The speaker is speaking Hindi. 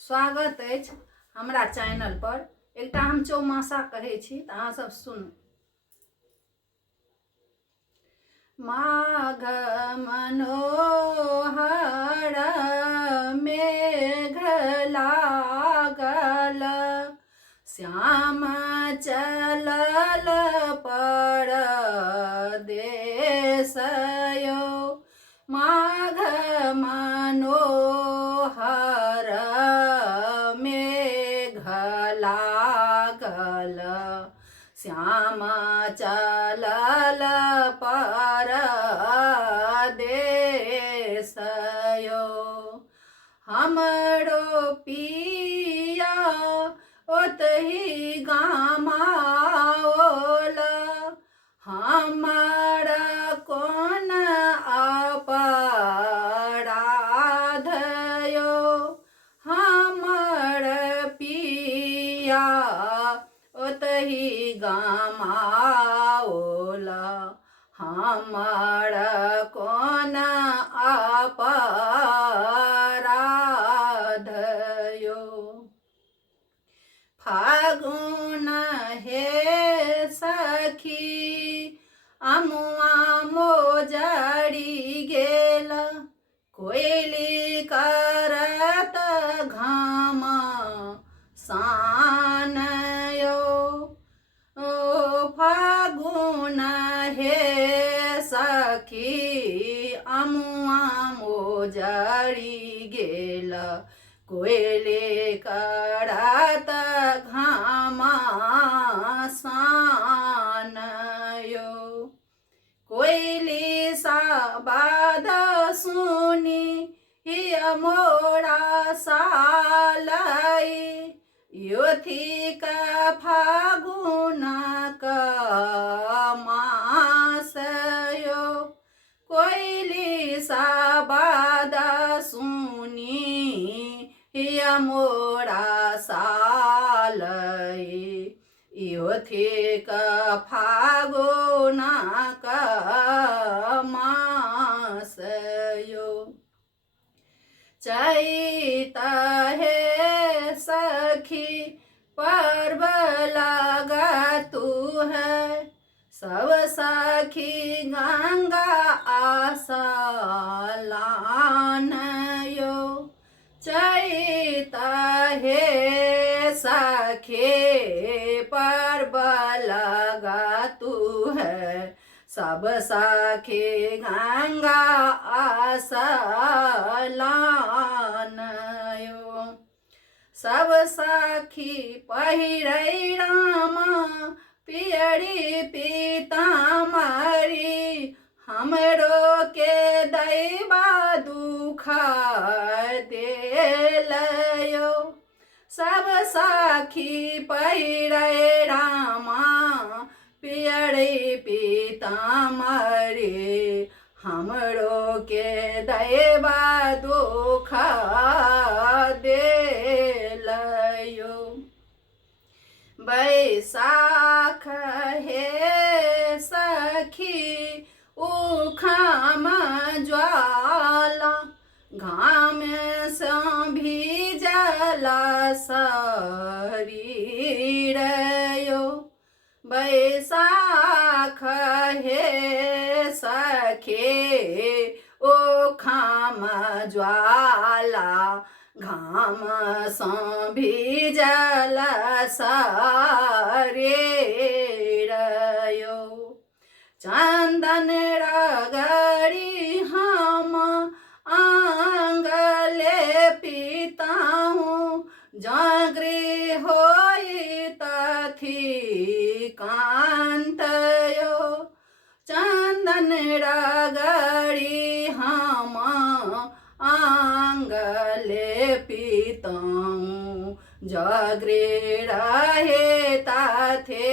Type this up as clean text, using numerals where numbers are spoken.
स्वागत अछि हमरा चैनल पर। एकटा हम चौमासा कहै छी तऽ अहाँ सब सुनू। माघ मनोहर मेघ लागल, श्याम चलल परदेस यौ। माघ मनोहर मेघ लागल, श्याम चलल परदेस यौ। हमरो पिया ओतहि गामाओल, हमर कोन अपराध यौ। हमर पिया ओतहि गामाओल, हमर कोन अपराध यौ। फागुन हे सखी अमुआ मोजरी गेल, कोयली करत घाम सान यौ। फागुन हे सखी अमुआ मोजरी गेल, कोयली करत घाम सान यौ। कोयली साबाद सुनी हिय मोरा सालई, योथिक फागुनक मास यौ। कोयली साबाद सुनी हिय मोरा सालई, योथिक फागुनक मास यौ। चैत हे सखी पर्व लगतु है, सब सखी गंगा आसलान यौ। चैत हे सखी पर्व लगतु है, सब सखी गंगा आसलान यौ। सब सखी पहिरै रामा पियरी पीताम्बरी, हमरो के दैबा दुख देल यौ। सब सखी पहिरै रामा पियरी पीताम्बरी, हमरो के दैबा दुख देल यौ। बैसाख हे सखी उखम ज्वाला, घाम सँ भीजल शरीर यौ। बैसाख हे सखी उखम ज्वाला, घाम सँ भीजल शरीर यौ। चंदन रगड़ी हम आंगले पीताहूँ, जागृ होई तथी कांत यौ। चंदन रगड़ी हम आंगले पीताहूँ, जागृ रहे तथे